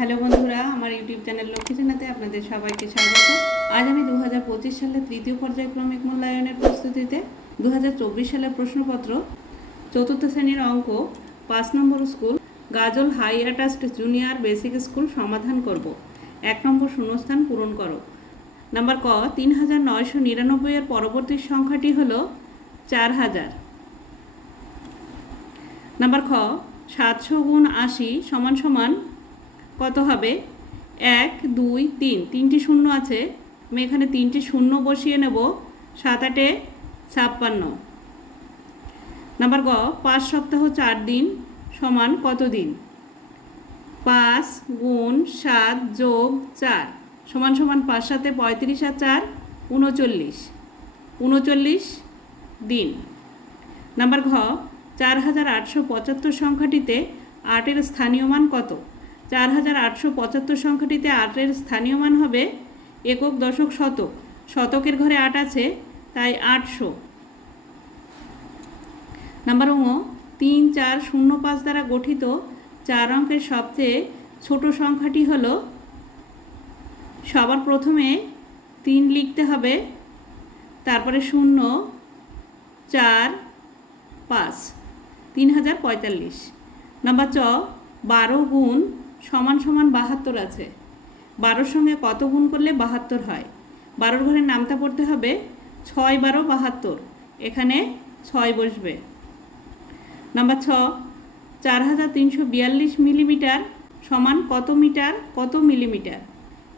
Hello বন্ধুরা, আমার YouTube channel Lakshmi চেনাতে আপনাদের সবাইকে স্বাগত। আজ আমি দু হাজার পঁচিশ সালে তৃতীয় পর্যায়ক্রমিক মূল্যায়নের প্রস্তুতিতে দু হাজার চব্বিশ সালের প্রশ্নপত্র, চতুর্থ শ্রেণির অঙ্ক, পাঁচ number school, Gazole high attached junior basic school সমাধান করব। এক নম্বর শূন্যস্থান পূরণ করো। নাম্বার ক, তিন হাজার নয়শো নিরানব্বই এর পরবর্তী সংখ্যাটি হল চার হাজার। নাম্বার খ, সাতশো গুণ আশি সমান সমান কত হবে? এক, দুই, তিন। তিনটি শূন্য আছে। আমি এখানে তিনটি শূন্য বসিয়ে নেব। সাত, আটে ছাপ্পান্ন। নাম্বার গ, পাঁচ সপ্তাহ চার দিন সমান কত দিন? পাঁচ গুণ সাত যোগ চার। সমান সমান পাঁচ সাথে পঁয়ত্রিশ আর চার, উনচল্লিশ। উনচল্লিশ দিন। নাম্বার ঘ, চার হাজার আটশো পঁচাত্তর সংখ্যাটিতে আটের স্থানীয় মান কত? চার হাজার আটশো পঁচাত্তর সংখ্যাটিতে আটের স্থানীয় মান হবে একক দশক শতক। শতকের ঘরে আট আছে, তাই আটশো। নাম্বার ও, তিন, চার, শূন্য, পাঁচ দ্বারা গঠিত চার অঙ্কের সবচেয়ে ছোট সংখ্যাটি হল, সবার প্রথমে তিন লিখতে হবে, তারপরে শূন্য, চার, পাঁচ তিন হাজার পঁয়তাল্লিশ। নাম্বার চ, বারো গুণ সমান সমান বাহাত্তর আছে। বারোর সঙ্গে কত গুণ করলে বাহাত্তর হয়? বারোর ঘরে নামতা পড়তে হবে ছয় বারো বাহাত্তর। এখানে ছয় বসবে। নাম্বার ছ, চার হাজার তিনশো বিয়াল্লিশ মিলিমিটার সমান কত মিটার? কত মিলিমিটার?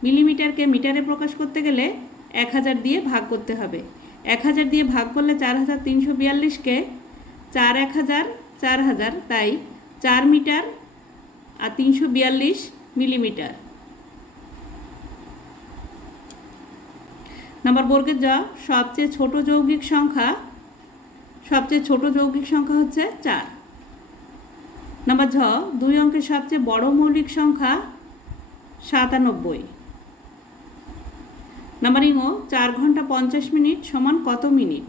মিলিমিটারকে মিটারে প্রকাশ করতে গেলে এক হাজার দিয়ে ভাগ করতে হবে। এক হাজার দিয়ে ভাগ করলে চার হাজার তিনশো বিয়াল্লিশকে চার এক হাজার, চার হাজার, তাই চার মিটার আর তিনশো বিয়াল্লিশ মিলিমিটার। নাম্বার বর্গের যা সবচেয়ে ছোট যৌগিক সংখ্যা, সবচেয়ে ছোট যৌগিক সংখ্যা হচ্ছে চার। নাম্বার ঝ, দুই অঙ্কের সবচেয়ে বড় মৌলিক সংখ্যা সাতানব্বই। নাম্বার ইঙো চার ঘণ্টা পঞ্চাশ মিনিট সমান কত মিনিট?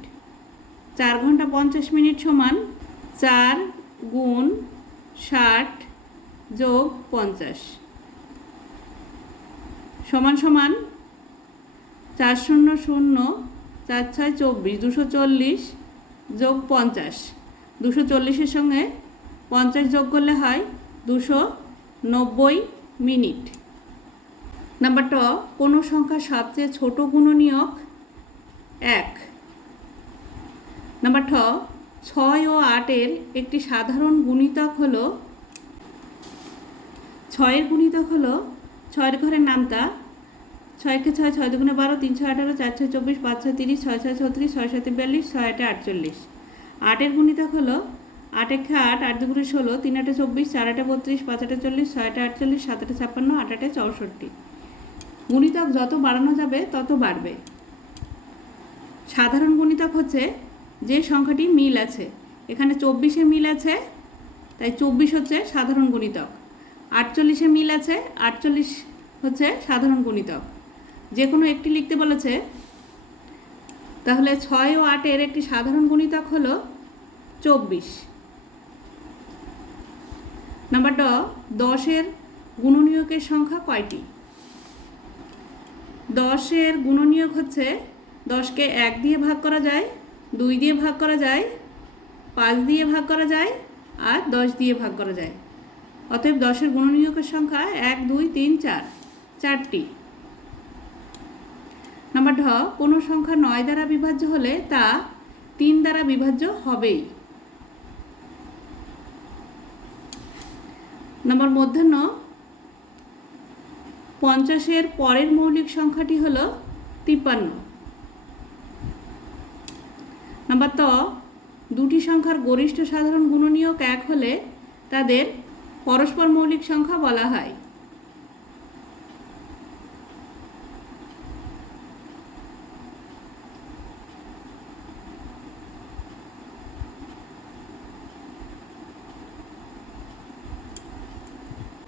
চার ঘণ্টা পঞ্চাশ মিনিট সমান চার গুণ ষাট যোগ পঞ্চাশ। সমান সমান চার শূন্য শূন্য চার ছয় চব্বিশ, দুশো চল্লিশ যোগ পঞ্চাশ। দুশো চল্লিশের সঙ্গে পঞ্চাশ যোগ করলে হয় দুশো নব্বই মিনিট। নাম্বার ট, কোনো সংখ্যার সবচেয়ে ছোট গুণনীয়ক এক। নাম্বার ঠ, ছয় ও আটের একটি সাধারণ গুণিতক হলো ছয়ের গুণিতক হলো ছয়ের ঘরের নামতা। ছয়কে ছয় ছয় দুগুণে বারো, তিন ছয় আঠারো, চার ছয় চব্বিশ, পাঁচ ছয় তিরিশ, ছয় ছয় ছত্রিশ, ছয় সাত বিয়াল্লিশ, ছয় আটে আটচল্লিশ। আটের গুণিতক হলো আট একে আট আট দুগুণে ষোলো, তিন আটে চব্বিশ, চার আটে বত্রিশ, পাঁচ আটে চল্লিশ, ছয় আটে আটচল্লিশ, সাত আটে ছাপ্পান্ন, আট আটে চৌষট্টি। গুণিতক যত বাড়ানো যাবে, তত বাড়বে। সাধারণ গুণিতক হচ্ছে যে সংখ্যাটি মিল আছে। এখানে চব্বিশে মিল আছে, তাই চব্বিশ হচ্ছে সাধারণ গুণিতক। আটচল্লিশে মিল আছে, আটচল্লিশ হচ্ছে সাধারণ গুণিতক। যে কোনো একটি লিখতে বলেছে, তাহলে ছয় ও আটের একটি সাধারণ গুণিতক হল চব্বিশ। নাম্বার ড, দশের গুণনীয়কের সংখ্যা কয়টি? দশের গুণনীয়ক হচ্ছে দশকে এক দিয়ে ভাগ করা যায়, দুই দিয়ে ভাগ করা যায়, পাঁচ দিয়ে ভাগ করা যায়, আর দশ দিয়ে ভাগ করা যায়। অতএব দশের গুণনীয়কের সংখ্যা এক, দুই, তিন, চার, চারটি। নাম্বার ঢ, কোনো সংখ্যা নয় দ্বারা বিভাজ্য হলে তা তিন দ্বারা বিভাজ্য হবেই। নাম্বার মধ্যাহ্ন পঞ্চাশের পরের মৌলিক সংখ্যাটি হল তিপ্পান্ন। নাম্বার ত, দুটি সংখ্যার গরিষ্ঠ সাধারণ গুণনীয়ক এক হলে তাদের পরস্পর মৌলিক সংখ্যা বলা হয়।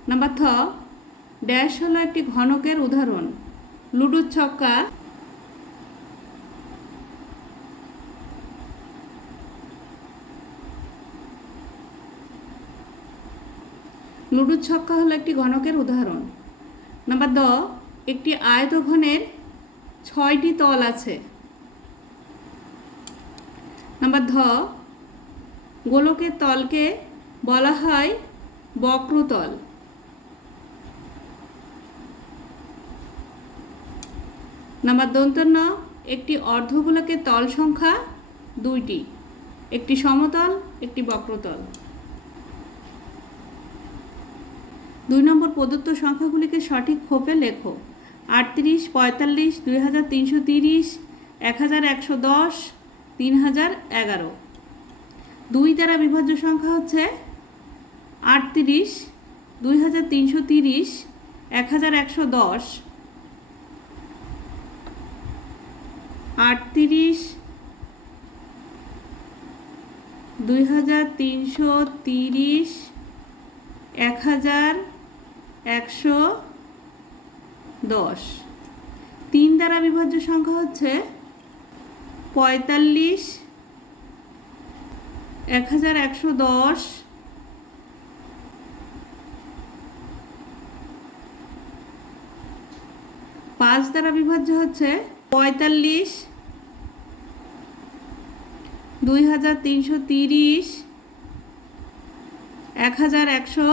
নাম্বার থ ড্যাশ হলো একটি ঘনকের উদাহরণ। লুডুর ছক্কা লুডুর ছক্কা হলো একটি ঘনকের উদাহরণ। নাম্বার দ একটি আয়তঘনের ছয়টি তল আছে। নাম্বার ধ গোলকের তলকে বলা হয় বক্রতল। নাম্বার দন্তন্য, একটি অর্ধগোলকের তল সংখ্যা দুইটি, একটি সমতল, একটি বক্রতল। দুই নম্বর প্রদত্ত সংখ্যাগুলিকে সঠিক খোপে লেখো। আটত্রিশ, পঁয়তাল্লিশ, দুই হাজার তিনশো তিরিশ, এক হাজার একশো দশ, তিন হাজার এগারো। দুই দ্বারা বিভাজ্য সংখ্যা হচ্ছে আটত্রিশ, দুই হাজার তিনশো তিরিশ, এক হাজার একশো দশ। আটত্রিশ, দুই হাজার তিনশো তিরিশ, এক হাজার একশো দশ। তিন দ্বারা বিভাজ্য সংখ্যা হচ্ছে পঁয়তাল্লিশ এক হাজার একশো দশ, পাঁচ দ্বারা বিভাজ্য হচ্ছে পঁয়তাল্লিশ দুই হাজার তিনশো তিরিশ এক হাজার একশো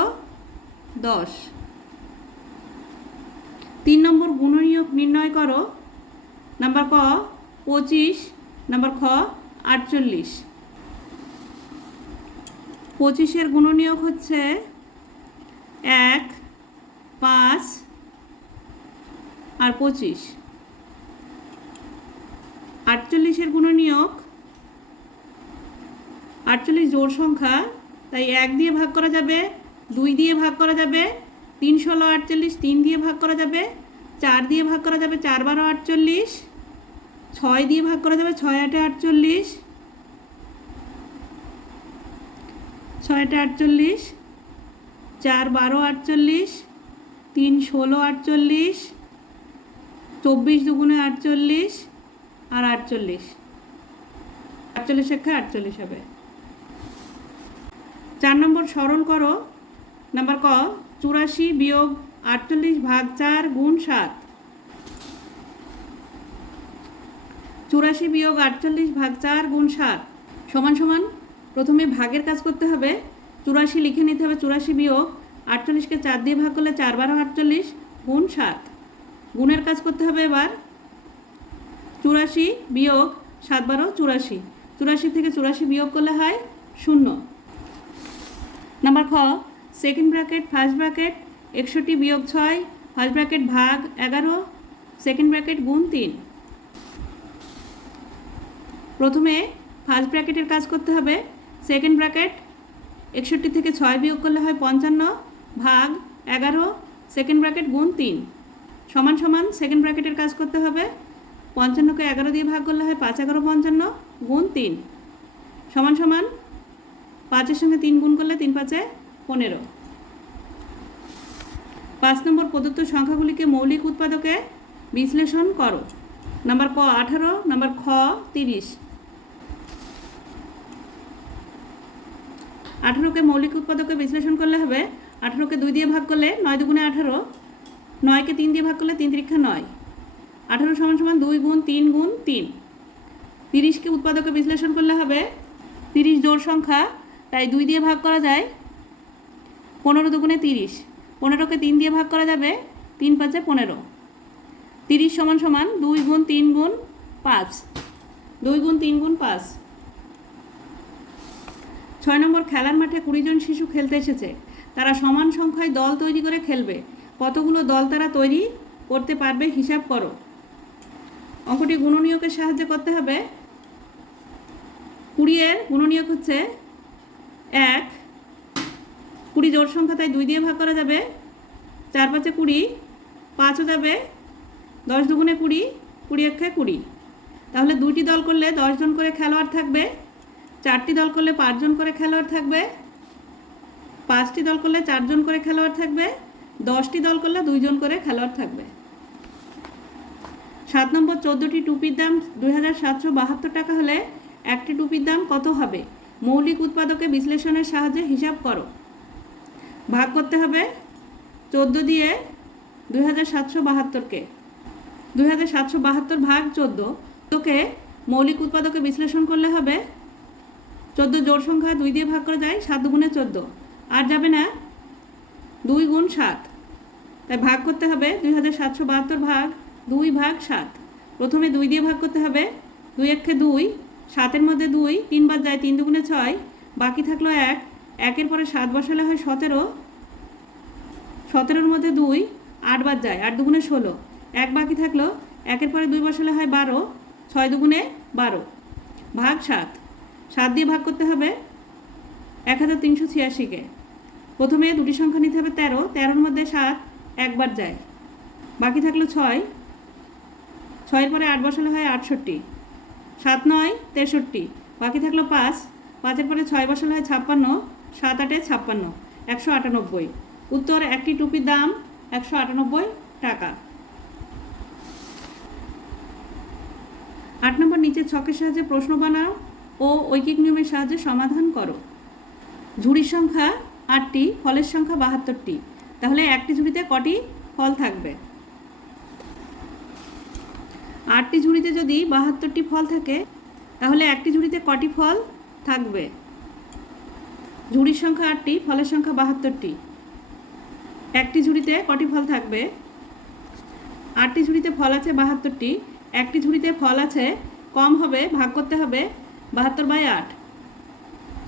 দশ তিন নম্বর গুণনীয়ক নির্ণয় করো। নাম্বার ক, পঁচিশ। নাম্বার খ, আটচল্লিশ। পঁচিশের গুণনীয়ক হচ্ছে এক, পাঁচ আর পঁচিশ। আটচল্লিশের গুণনীয়ক, আটচল্লিশ জোড় সংখ্যা, তাই এক দিয়ে ভাগ করা যাবে, দুই দিয়ে ভাগ করা যাবে তিন ষোলো আটচল্লিশ তিন দিয়ে ভাগ করা যাবে চার দিয়ে ভাগ করা যাবে চার বারো আটচল্লিশ, ছয় দিয়ে ভাগ করা যাবে ছয় আটে আটচল্লিশ, ছয় আটে আটচল্লিশ, চার বারো আটচল্লিশ, তিন ষোলো আটচল্লিশ, চব্বিশ দুগুণে আটচল্লিশ আর আটচল্লিশ। আটচল্লিশ একে আটচল্লিশ হবে। চার নম্বর সরল করো। নাম্বার ক, চুরাশি বিয়োগ আটচল্লিশ ভাগ চার গুণ সাত। চুরাশি বিয়োগ আটচল্লিশ ভাগ চার গুণ সাত। সমান সমান, প্রথমে ভাগের কাজ করতে হবে। চুরাশি লিখে নিতে হবে চুরাশি বিয়োগ আটচল্লিশকে চার দিয়ে ভাগ করলে চার বারো আটচল্লিশ গুণ সাত। গুণের কাজ করতে হবে এবার। চুরাশি বিয়োগ সাত বারো চুরাশি। চুরাশি থেকে চুরাশি বিয়োগ করলে হয় শূন্য। নাম্বার খ সেকেন্ড ব্র্যাকেট ফার্স্ট ব্র্যাকেট একষট্টি বিয়োগ ছয় ফার্স্ট ব্র্যাকেট ভাগ এগারো, সেকেন্ড ব্র্যাকেট গুণ তিন। প্রথমে ফার্স্ট ব্র্যাকেটের কাজ করতে হবে, সেকেন্ড ব্র্যাকেট একষট্টি থেকে ছয় বিয়োগ করলে হয় পঞ্চান্ন, ভাগ এগারো, সেকেন্ড ব্র্যাকেট গুণ তিন। সমান সমান সেকেন্ড ব্র্যাকেটের কাজ করতে হবে, পঞ্চান্নকে এগারো দিয়ে ভাগ করলে হয় পাঁচ, এগারো, পঞ্চান্ন, গুণ তিন। সমান সমান পাঁচের সঙ্গে তিন গুণ করলে তিন পাঁচে পনেরো। পাঁচ নম্বর প্রদত্ত সংখ্যাগুলিকে মৌলিক উৎপাদকে বিশ্লেষণ করো। নাম্বার ক, আঠারো, নাম্বার খ, তিরিশ। আঠারোকে মৌলিক উৎপাদকে বিশ্লেষণ করলে হবে, আঠারোকে দুই দিয়ে ভাগ করলে নয় দুগুণে আঠারো, নয়কে তিন দিয়ে ভাগ করলে তিন তিরিক্ষা নয়। আঠারো সমান সমান দুই গুণ তিন গুণ তিন। তিরিশকে উৎপাদকে বিশ্লেষণ করলে হবে, তিরিশ জোড় সংখ্যা, তাই দুই দিয়ে ভাগ করা যায়, পনেরো দুগুণে তিরিশ। পনেরোকে তিন দিয়ে ভাগ করা যাবে তিন পাঁচে পনেরো। তিরিশ সমান সমান দুই গুণ তিন গুণ পাঁচ। দুই গুণ তিন গুণ পাঁচ। ছয় নম্বর, খেলার মাঠে কুড়িজন শিশু খেলতে এসেছে। তারা সমান সংখ্যায় দল তৈরি করে খেলবে। কতগুলো দল তারা তৈরি করতে পারবে হিসাব করো। অঙ্কটি গুণনীয়কের সাহায্যে করতে হবে। কুড়িয়ের গুণনীয়ক হচ্ছে এক। কুড়ি জোড় সংখ্যা, তাই দুই দিয়ে ভাগ করা যাবে। চার পাঁচে কুড়ি, পাঁচও যাবে। দশ দুগুণে কুড়ি কুড়ি একে কুড়ি। তাহলে দুইটি দল করলে দশজন করে খেলোয়াড় থাকবে। চারটি দল করলে পাঁচজন করে খেলোয়াড় থাকবে। পাঁচটি দল করলে চারজন করে খেলোয়াড় থাকবে। দশটি দল করলে দুইজন করে খেলোয়াড় থাকবে। সাত নম্বর চোদ্দোটি টুপির দাম দুই হাজার সাতশো বাহাত্তর টাকা হলে একটি টুপির দাম কত হবে? মৌলিক উৎপাদকে বিশ্লেষণের সাহায্যে হিসাব করো। ভাগ করতে হবে চোদ্দ দিয়ে দুই হাজার সাতশো বাহাত্তরকে। দুই হাজার সাতশো বাহাত্তর ভাগ চোদ্দ তোকে মৌলিক উৎপাদকে বিশ্লেষণ করলে হবে চোদ্দ জোড় সংখ্যা দুই দিয়ে ভাগ করে যায় সাত দুগুণে চোদ্দ, আর যাবে না দুই গুণ সাত। তাই ভাগ করতে হবে দুই হাজার সাতশো বাহাত্তর ভাগ দুই ভাগ সাত। প্রথমে দুই দিয়ে ভাগ করতে হবে, দুই একে দুই, সাতের মধ্যে দুই তিনবার যায় তিন দুগুণে ছয়, বাকি থাকল এক একের পরে সাত বসালে হয় সতেরো। সতেরোর মধ্যে দুই আটবার যায়, আট দুগুণে ষোলো। এক বাকি থাকল, একের পরে দুই বসালে হয় বারো, ছয় দুগুণে বারো। ভাগ সাত। সাত দিয়ে ভাগ করতে হবে এক হাজার তিনশো ছিয়াশিকে। প্রথমে দুটি সংখ্যা নিতে হবে তেরো, তেরোর মধ্যে সাত একবার যায়। বাকি থাকল ছয়। ছয়ের পরে আট বসালে হয় আটষট্টি। সাত নয়, তেষট্টি। বাকি থাকল পাঁচ। পাঁচের পরে ছয় বসালে হয় ছাপ্পান্ন। সাত আটে ছাপ্পান্ন, একশো আটানব্বই। উত্তর, একটি টুপির দাম একশো আটানব্বই টাকা। আট নম্বর, নিচের ছকের সাহায্যে প্রশ্ন বানাও ও ঐকিক নিয়মের সাহায্যে সমাধান করো। ঝুড়ির সংখ্যা আটটি, ফলের সংখ্যা বাহাত্তরটি। তাহলে একটি ঝুড়িতে কটি ফল থাকবে? আটটি ঝুড়িতে যদি বাহাত্তরটি ফল থাকে, তাহলে একটি ঝুড়িতে কটি ফল থাকবে? ঝুড়ির সংখ্যা আটটি, ফলের সংখ্যা বাহাত্তরটি। একটি ঝুড়িতে কটি ফল থাকবে? আটটি ঝুড়িতে ফল আছে বাহাত্তরটি, একটি ঝুড়িতে ফল আছে কম হবে, ভাগ করতে হবে বাহাত্তর বাই আট।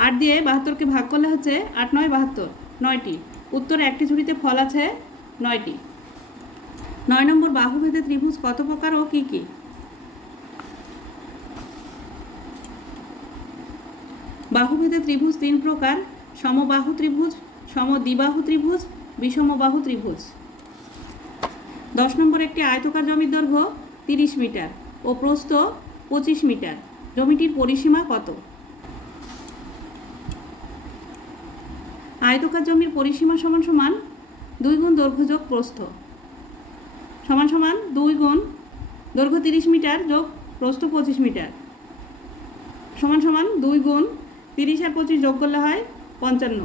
আট দিয়ে বাহাত্তরকে ভাগ করলে হচ্ছে আট নয় বাহাত্তর, নয়টি। উত্তর, একটি ঝুড়িতে ফল আছে নয়টি। নয় নম্বর বাহুভেদে ত্রিভুজ কত প্রকার ও কী কী? বাহুভেদে ত্রিভুজ তিন প্রকার সমবাহু ত্রিভুজ, সমদ্বিবাহু ত্রিভুজ, বিষমবাহু ত্রিভুজ। দশ নম্বর একটি আয়তকার জমির দৈর্ঘ্য তিরিশ মিটার ও প্রস্থ পঁচিশ মিটার। জমিটির পরিসীমা কত? আয়তকার জমির পরিসীমা সমান সমান দুই গুণ দৈর্ঘ্য যোগ প্রস্থ। সমান সমান দুই গুণ দৈর্ঘ্য তিরিশ মিটার যোগ প্রস্থ পঁচিশ মিটার। সমান সমান দুই গুণ তিরিশ আর পঁচিশ যোগ করলে হয় পঞ্চান্ন।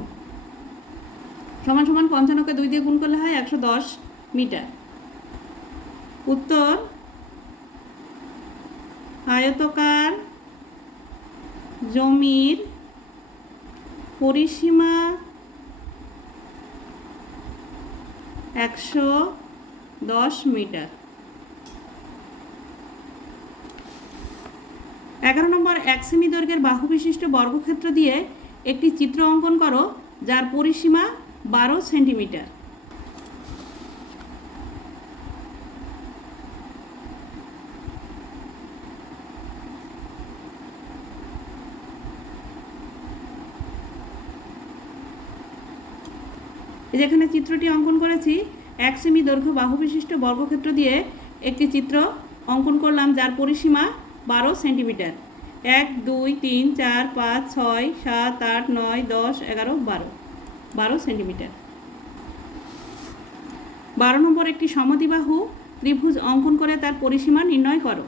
সমান সমান পঞ্চান্নকে দুই দিয়ে গুণ করলে হয় একশো দশ মিটার। উত্তর, আয়তকার জমির পরিসীমা একশো দশ মিটার। এগারো নম্বর, এক সেমি দৈর্ঘ্যের বাহু বিশিষ্ট বর্গক্ষেত্র দিয়ে একটি চিত্র অঙ্কন করো, যার পরিসীমা বারো সেন্টিমিটার। যেখানে চিত্রটি অঙ্কন করেছি, এক সেমি দৈর্ঘ্য বাহু বিশিষ্ট বর্গক্ষেত্র দিয়ে একটি চিত্র অঙ্কন করলাম, যার পরিসীমা বারো সেন্টিমিটার। এক, দুই, তিন, চার, পাঁচ, ছয়, সাত, আট, নয়, দশ, এগারো, বারো। বারো সেন্টিমিটার। বারো নম্বর একটি সমদ্বিবাহু ত্রিভুজ অঙ্কন করে তার পরিসীমা নির্ণয় করো।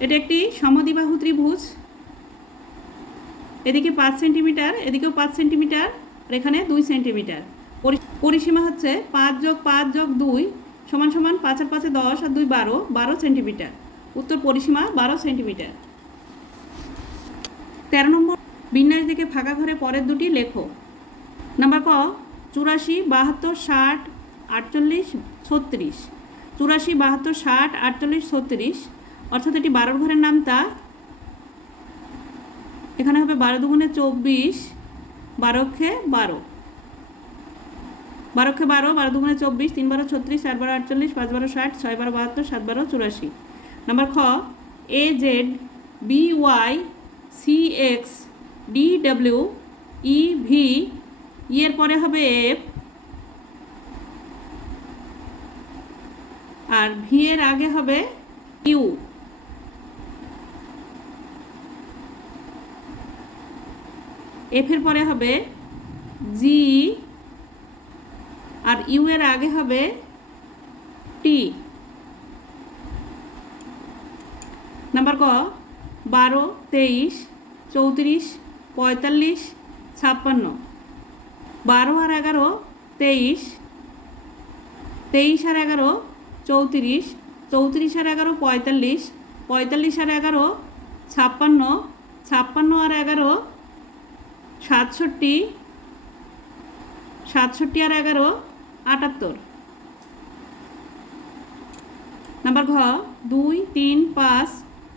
এটা একটি সমদ্বিবাহু ত্রিভুজ। এদিকে পাঁচ সেন্টিমিটার, এদিকেও পাঁচ সেন্টিমিটার, আর এখানে দুই সেন্টিমিটার। পরিসীমা হচ্ছে পাঁচ যোগ পাঁচ যোগ দুই সমান সমান পাঁচ আর পাঁচে দশ আর দুই বারো বারো সেন্টিমিটার। উত্তর পরিসীমা বারো সেন্টিমিটার। তেরো নম্বর, বিন্যাস দিকে ফাঁকা ঘরে পরের দুটি লেখো। নাম্বার ক, চুরাশি, বাহাত্তর, ষাট, আটচল্লিশ, ছত্রিশ। চুরাশি, বাহাত্তর, ষাট, আটচল্লিশ, ছত্রিশ। অর্থাৎ এটি বারোর ঘরের নাম তা। এখানে হবে বারো দুগুণে চব্বিশ বারোক্ষে বারো। বারোক্ষে বারো বারো দুগুণে চব্বিশ, তিন বারো ছত্রিশ, চার বারো আটচল্লিশ, পাঁচ বারো ষাট, ছয় বারো বাহাত্তর, সাত বারো চুরাশি। নাম্বার খ A Z B Y C X D W E V এর পরে হবে এফ আর ভি এর আগে হবে ইউ এফের পরে হবে জি আর ইউ এর আগে হবে টি নাম্বার ক, বারো, তেইশ, চৌত্রিশ, পঁয়তাল্লিশ, ছাপ্পান্ন। বারো আর এগারো, তেইশ। তেইশ আর এগারো, চৌত্রিশ। চৌত্রিশ আর এগারো, পঁয়তাল্লিশ। পঁয়তাল্লিশ আর এগারো, ছাপ্পান্ন। ছাপ্পান্ন আর এগারো, সাতষট্টি। সাতষট্টি আর এগারো, আটাত্তর। নাম্বার ঘ, দুই, তিন, পাঁচ